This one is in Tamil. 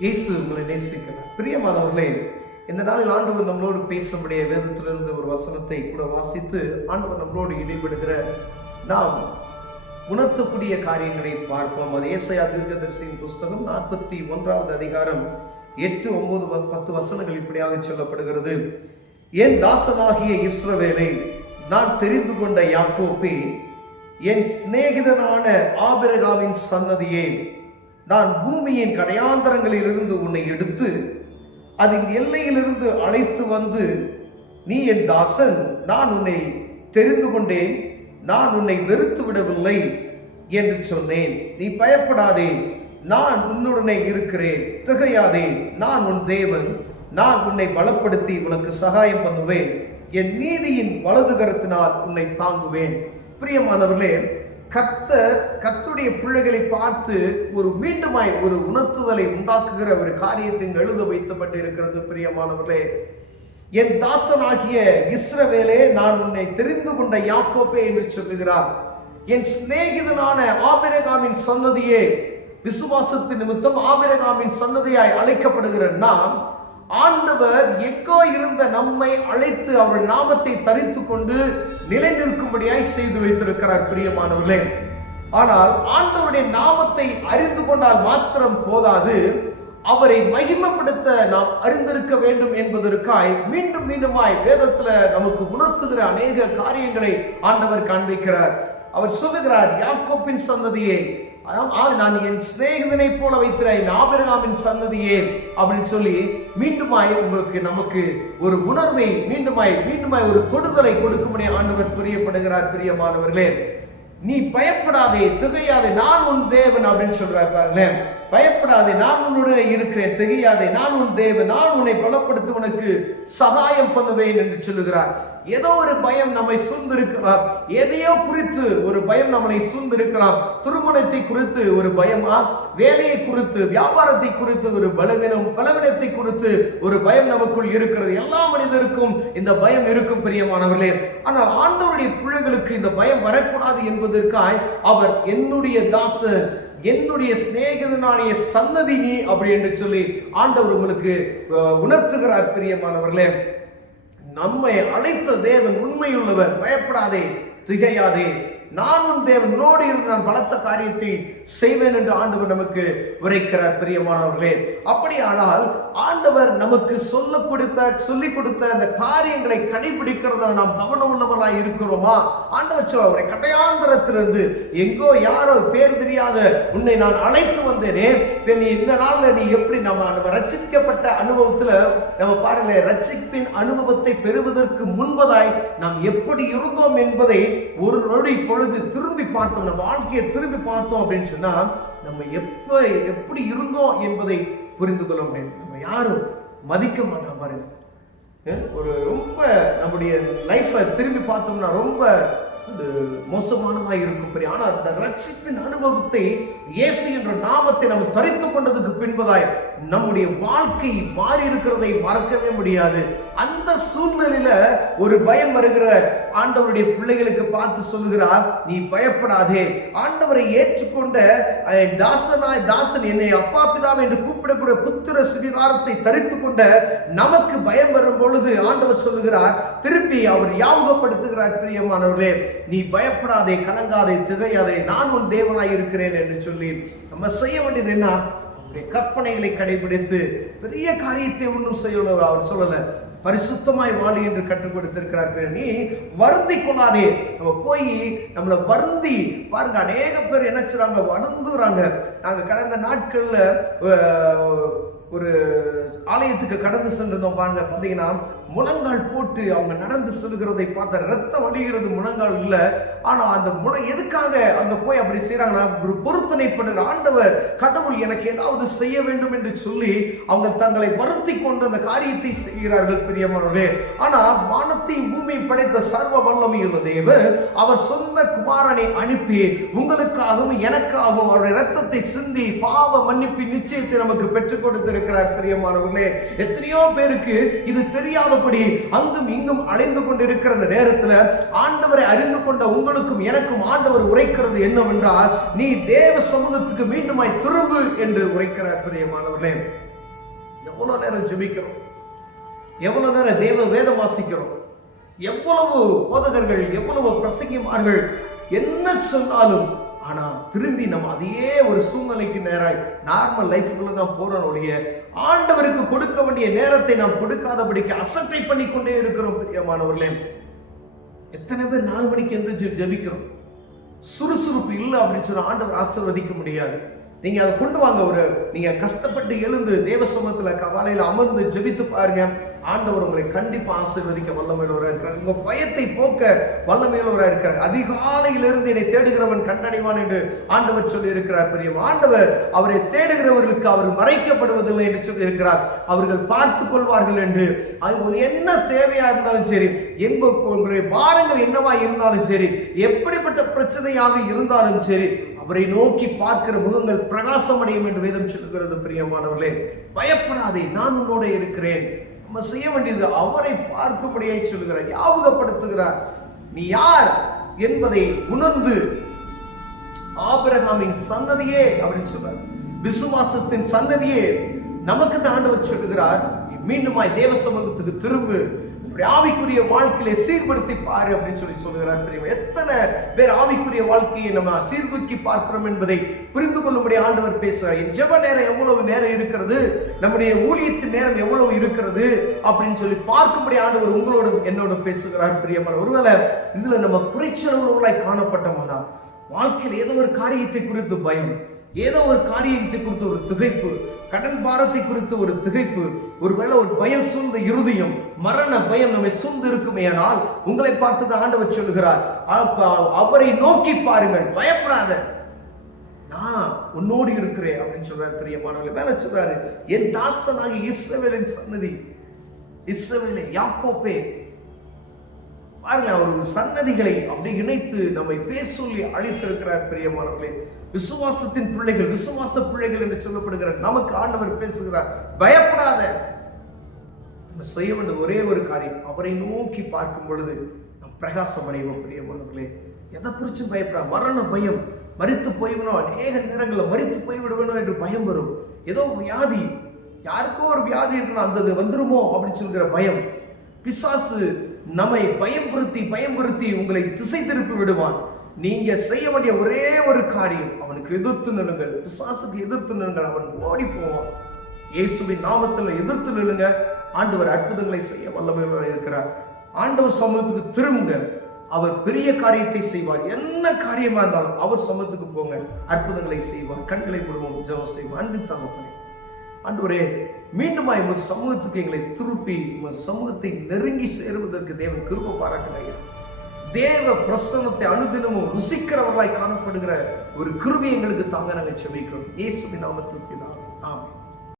இயேசு உங்களை நேசிக்கிறார். பிரியமானவர்களே, இந்த நாளில் ஆண்டவர் நம்மளோடு பேசும்படிய வேதத்திலிருந்து ஒரு வசனத்தை கூட வாசித்து ஆண்டவர் நம்மளோடு இடைபடுகிற நாம் உணர்த்தக்கூடிய காரியங்களை பார்ப்போம். அது ஏசாயா தீர்க்கதரிசியின் புஸ்தகம் 41வது அதிகாரம் 8, 9, 10 வசனங்கள் இப்படியாக சொல்லப்படுகிறது. என் தாசனாகிய இஸ்ரவேலை, நான் தெரிந்து கொண்ட யாக்கோபே, என் சிநேகிதனான ஆபிரகாமின் சன்னதியே, நான் பூமியின் கடையாந்தரங்களிலிருந்து உன்னை எடுத்து அதன் எல்லையிலிருந்து அழைத்து வந்து, நீ என் தாசன், நான் உன்னை தெரிந்து கொண்டேன், நான் உன்னை வெறுத்து விடவில்லை என்று சொன்னேன். நீ பயப்படாதே, நான் உன்னுடனே இருக்கிறேன். திகையாதே, நான் உன் தேவன், நான் உன்னை பலப்படுத்தி உனக்கு சகாயம் பண்ணுவேன். என் நீதியின் வலது கரத்தினால் உன்னை தாங்குவேன். பிரியமானவர்களே, கர்த்தருடைய பிள்ளைகளை பார்த்து ஒரு மீண்டுமாய் ஒரு உணர்த்துதலை உண்டாக்குகிற ஒரு காரியத்தை எழுத வைக்கப்பட்டு இருக்கிறது. பிரியமானவர்களே, என் தாசனாகிய இஸ்ரவேலே, நான் உன்னை தெரிந்து கொண்ட யாக்கோபே என்று சொல்லுகிறார். என் சிநேகிதனான ஆபிரகாமின் சன்னதியே, விசுவாசத்தின் நிமித்தம் ஆபிரகாமின் சன்னதியாய் அழைக்கப்படுகிற நாம், ஆண்டவர் எங்கோ இருந்த நம்மை அழைத்து அவர் நாமத்தை தரித்து கொண்டு நிலை நிற்கும்படியாய் செய்து வைத்திருக்கிறார். பிரியமானவர்களே, ஆனால் ஆண்டவருடைய நாமத்தை அறிந்து கொண்டால் மாத்திரம் போதாது, அவரை மகிமைப்படுத்த நாம் அறிந்திருக்க வேண்டும் என்பதற்காய் மீண்டும் மீண்டுமாய் வேதத்துல நமக்கு உணர்த்துகிற அநேக காரியங்களை ஆண்டவர் காண்பிக்கிறார். அவர் சொல்லுகிறார், யாக்கோப்பின் சன்னதியே, நான் என் சிநேகிதனை போல வைத்திர என் ஆபிரகாமின் சன்னதியே அப்படின்னு சொல்லி மீண்டுமாய் உங்களுக்கு நமக்கு ஒரு உணர்வை மீண்டுமாய் ஒரு தொடுதலை கொடுக்கும்படி ஆண்டவர் பிரியப்படுகிறார். பிரியமானவர்களே, நீ பயப்படாதே, திகையாதே, நான் உன் தேவன் அப்படின்னு சொல்றாரு பாருங்க. பயப்படாதே, நான் உன்னுடைய இருக்கிறேன். திகையாதே, நான் உன் தேவன், நான் உன்னை பலப்படுத்தி உனக்கு சகாயம் பண்ணுவேன் என்று சொல்லுகிறார். ஏதோ ஒரு பயம் நம்மை சூழ்ந்திருக்கலாம், எதையோ குறித்து ஒரு பயம் நம்மளை சூழ்ந்திருக்கலாம். திருமணத்தை குறித்து ஒரு பயமா, வேலையை குறித்து, வியாபாரத்தை குறித்து ஒரு பலவீனத்தை குறித்து ஒரு பயம் நமக்குள் இருக்கிறது. எல்லா மனிதருக்கும் இந்த பயம் இருக்கும் பிரியமானவர்களே. ஆனால் ஆண்டவருடைய பிள்ளைகளுக்கு இந்த பயம் வரக்கூடாது என்பதற்காய் அவர் என்னுடைய தாசன், என்னுடைய சிநேகிதனான சன்னதி நீ அப்படி என்று சொல்லி ஆண்டவர் உங்களுக்கு உணர்த்துகிறார். பிரியமானவர்களே, நம்மை அழைத்த தேவன் உண்மையுள்ளவர். பயப்படாதே, திகையாதே, நான் உன் தேவன், உன்னோடு இருந்து நான் பலத்த காரியத்தை செய்வேன் என்று ஆண்டவர் நமக்கு உரைக்கிறார். பிரியமானவர்களே, அப்படியானால் ஆண்டவர் நமக்கு சொல்லிக் கொடுத்த அந்த காரியங்களை கடைபிடிக்கிறத நாம் கவனம் உள்ளவர்களாய் இருக்கிறோமா? ஆண்டவர் சொல்ல, அவரை கடையாந்தரத்திலிருந்து எங்கோ யாரோ பேர் தெரியாத உன்னை நான் அழைத்து வந்தேனே, நீ இந்த நாள்ல நீ எப்படி நம்ம ரட்சிக்கப்பட்ட அனுபவத்துல நம்ம பாருங்க, ரட்சிப்பின் அனுபவத்தை பெறுவதற்கு முன்பதாய் நாம் எப்படி இருந்தோம் என்பதை ஒரு நொடி பொழுது திரும்பி பார்த்தோம், நம்ம வாழ்க்கையை திரும்பி பார்த்தோம் அப்படின்னு சொன்னா நம்ம எப்படி இருந்தோம் என்பதை புரிந்து கொள்ள முடியும். நம்ம யாரும் மதிக்க மாட்டோம் பாருங்க. ஒரு ரொம்ப நம்முடைய லைஃப்பை திரும்பி பார்த்தோம்னா ரொம்ப அது மோசமானதாக இருக்கும். ஆனால் அந்த ரட்சிப்பின் அனுபவத்தை, இயேசு என்ற நாமத்தை நம்ம தரித்து கொண்டதுக்கு பின்பதாய் நம்முடைய வாழ்க்கை மாறி இருக்கிறதை மறக்கவே முடியாது. அந்த சூழ்நிலையில ஒரு பயம் வருகிற ஆண்டவருடைய பிள்ளைகளுக்கு பார்த்து சொல்லுகிறார், நீ பயப்படாதே. ஆண்டவரை ஏற்றுக்கொண்ட தாசன், என்னை அப்பா பிதாவை என்று கூப்பிடக்கூடிய புத்திர சுவிகாரத்தை தரித்து கொண்ட நமக்கு பயம் வரும் பொழுது ஆண்டவர் சொல்லுகிறார், திருப்பி அவர் ஞாபகப்படுத்துகிறார், பிரியமானவர்களே, நீ பயப்படாதே, கலங்காதே, திகையாதே, நான் உன் தேவனாய் இருக்கிறேன் என்று சொல்லி நம்ம செய்ய வேண்டியது என்ன? அவருடைய கற்பனைகளை கடைபிடித்து பெரிய காரியத்தை ஒன்றும் செய்யல. அவர் சொல்லல, பரிசுத்தமாய் வாழி என்று கற்றுக் கொடுத்திருக்கிறார்கள். நீ வருந்தி கொள்ளாதே. நம்ம போய் நம்மளை வருந்தி பாருங்க, அநேக பேர் என்ன செய்றாங்க, வருந்துறாங்க. நாங்க கடந்த நாட்கள்ல ஒரு ஆலயத்துக்கு கடந்து சென்றதும் பாருங்க, பார்த்தீங்கன்னா முழங்கால் போட்டு அவங்க நடந்து செல்கிறதை பார்த்த ரத்தம் வடிகிறது. முழங்கால் இல்லை, ஆனால் அந்த எதுக்காக அங்க போய் அப்படி செய்யறாங்கன்னா, ஒரு பொருத்தனைப்படுகிற ஆண்டவர் கடவுள் எனக்கு ஏதாவது செய்ய வேண்டும் என்று சொல்லி அவங்க தங்களை வருத்தி கொண்டு அந்த காரியத்தை செய்கிறார்கள். பிரியமானவர்களே, ஆனா வானத்தையும் பூமியும் படைத்த சர்வ வல்லமையுள்ள தேவன் அவர் சொந்த குமாரனை அனுப்பி உங்களுக்காகவும் எனக்காகவும் அவருடைய ரத்தத்தை சிந்தி பாவ மன்னிப்பின் நிச்சயத்தை நமக்கு பெற்றுக் கொடுத்திருக்கிறார். பிரியமானவர்களே, எத்தனையோ பேருக்கு இது தெரியாத அங்கும் இங்கும் அலைந்து கொண்டிருக்கிற நேரத்தில் ஆண்டவரை அறிந்து கொண்ட உங்களுக்கும் எனக்கும் ஆண்டவர் உரைக்கிறது என்னவென்றால், நீ தேவ சமூகத்துக்கு மீண்டுமாய் திரும்பு என்று உரைக்கிறார். பிரியமானவர்களே, எவ்வளவு நேரம் ஜெபிக்கிறோம், எவ்வளவு நேரம் தேவ வேதம் வாசிக்கிறோம், எவ்வளவு போதகர்கள், எவ்வளவு பிரசங்கிமார்கள் என்ன சொன்னாலும், ஆனா திரும்பி நம்ம அதையே ஒரு சூழ்நிலைக்கு நேராய் நார்மல் லைஃப்குள்ள தான் போறோம் ஒழிய ஆண்டவருக்கு கொடுக்க வேண்டிய நேரத்தை நாம் கொடுக்காதபடிக்கு அசட்டை பண்ணி கொண்டே இருக்கிறோம். பிரியமானவர்களே, எத்தனை பேர் 4 மணிக்கு எந்திரிச்சு ஜெபிக்கிறோம். சுறுசுறுப்பு இல்லை அப்படின்னு சொன்னா ஆண்டவர் ஆசீர்வதிக்க முடியாது. நீங்க அதை கொண்டு வாங்க. நீங்க கஷ்டப்பட்டு எழுந்து தேவ சமூகத்துல காலையில அமர்ந்து ஜெபித்து பாருங்க. ஆண்டவர் உங்களை கண்டிப்பா ஆசீர்வதிக்க வல்லமையுள்ளவராக இருக்கிறார். உங்க பயத்தை போக்க வல்லமையுள்ளவராக இருக்கிறார். அதிகாலையிலிருந்து என்னை தேடுகிறவன் கண்டடைவான் என்று ஆண்டவர் சொல்லி இருக்கிறார். பெரிய ஆண்டவர் அவரை தேடுகிறவர்களுக்கு அவர் மறைக்கப்படுவதில்லை என்று சொல்லி இருக்கிறார். அவர்கள் பார்த்துக் கொள்வார்கள் என்று. அது என்ன தேவையா இருந்தாலும் சரி, உங்களுடைய பாரங்கள் என்னவா இருந்தாலும் சரி, எப்படிப்பட்ட பிரச்சனையாக இருந்தாலும் சரி, அவரை நோக்கி பார்க்கிற முகங்கள் பிரகாசம் அடையும் என்று வேதம் சொல்லுகிறது. பிரியமானவர்களே, பயப்படாதே, நான் உன்னோட இருக்கிறேன். நம்ம செய்ய வேண்டியது அவரை பார்க்கும்படியை சொல்லுகிறார், ஞாபகப்படுத்துகிறார். நீ யார் என்பதை உணர்ந்து ஆபிரகாமின் சன்னதியே அப்படின்னு சொல்றார், விசுவாசத்தின் சன்னதியே நமக்கு தான் ஆண்டவர் சொல்லுகிறார். மீண்டுமாய் தேவ சமூகத்துக்கு திரும்பு, ஆவிக்குரிய வாழ்க்கையை சீர்படுத்தி பாரு அப்படின்னு சொல்லி சொல்லுகிறார். எத்தனை பேர் ஆவிக்குரிய வாழ்க்கையை நம்ம சீர்தூக்கி பார்க்கிறோம் என்பதை புரிந்து கொள்ளும்படி ஆண்டவர் பேசுறார். என் ஜெப நேரம் எவ்வளவு நேரம் இருக்கிறது, நம்முடைய ஊழியத்தின் நேரம் எவ்வளவு இருக்கிறது அப்படின்னு சொல்லி பார்க்கும்படி ஆண்டவர் உங்களோடு என்னோட பேசுகிறார். பிரியமான, ஒருவேளை இதுல நம்ம குறைச்சலவர்களாய் காணப்பட்டோம்னா, வாழ்க்கையில் ஏதோ ஒரு காரியத்தை குறித்து பயம், ஏதோ ஒரு காரியத்தை குறித்து ஒரு திகைப்பு, கடன் பாரத்தை குறித்து ஒரு திகைப்பு, ஒருவேளை ஒரு பயம் சூழ்ந்த இருதயம், மரண பயம் நம்மை சூழ்ந்து இருக்குமேயானால் உங்களை பார்த்து ஆண்டவர் சொல்லுகிறார், அவரை நோக்கி பாருங்கள், பயப்படாத, நான் உன்னோடு இருக்கிறேன் அப்படின்னு சொல்றாரு. பிரியமானவர்களே, மேல சொல்றாரு, என் தாசனாகி இஸ்ரவேலின் சன்னதி, இஸ்ரவேலே, யாக்கோபே. பாருங்க, அவர் சன்னதிகளை அப்படி இணைத்து நம்மை பேர் சொல்லி அழைத்திருக்கிறார். பிரியமானவர்களே, விசுவாசத்தின் பிள்ளைகள், விசுவாச பிள்ளைகள் என்று சொல்லப்படுகிற நமக்கு ஆண்டவர் பேசுகிறார், பயப்படாத. நம்ம செய்ய வேண்டிய ஒரே ஒரு காரியம், அவரை நோக்கி பார்க்கும் பொழுது நம் பிரகாசம் அடைவோம். பிரியமானவர்களே, எதை குறிச்சும் பயப்பட, மரண பயம், மரித்து போய்விடும், அநேக நேரங்களில் மரித்து போய்விடுவேணும் என்று பயம் வரும். ஏதோ வியாதி, யாருக்கோ ஒரு வியாதி இருக்கணும், அந்த வந்துருமோ அப்படின்னு சொல்கிற பயம். பிசாசு நம்மை பயம்படுத்தி உங்களை திசை திருப்பி விடுவான். நீங்க செய்ய வேண்டிய ஒரே ஒரு காரியம், அவனுக்கு எதிர்த்து நில்லுங்கள், பிசாசுக்கு எதிர்த்து நில்லுங்கள், அவன் ஓடி போவான். இயேசுவின் நாமத்தில் எதிர்த்து நில்லுங்க. ஆண்டவர் அற்புதங்களை செய்ய வல்லமையுள்ளவராக இருக்கிறார். ஆண்டவர் சமூகத்துக்கு திரும்புங்க, அவர் பெரிய காரியத்தை செய்வார். என்ன காரியமா இருந்தாலும் அவர் சமூகத்துக்கு போங்க, அற்புதங்களை செய்வார். கண்களை விடுவோம், ஜெபம் செய்வோம். அன்பின் தகப்பனே, ஆண்டவரே, மீண்டுமாய் உங்கள் சமூகத்துக்கு எங்களை திருப்பி உங்கள் சமூகத்தை நெருங்கி சேருவதற்கு தேவன் கிருபை பாராட்டுங்க. தேவ பிரசன்னத்தை அனுதினமும் ருசிக்கிறவர்களாய் காணப்படுகிற ஒரு கிருபை எங்களுக்கு தாங்க நாங்கள் செபிக்கிறோம். இயேசுவின் நாமத்தில் பிதாவே, ஆமென்.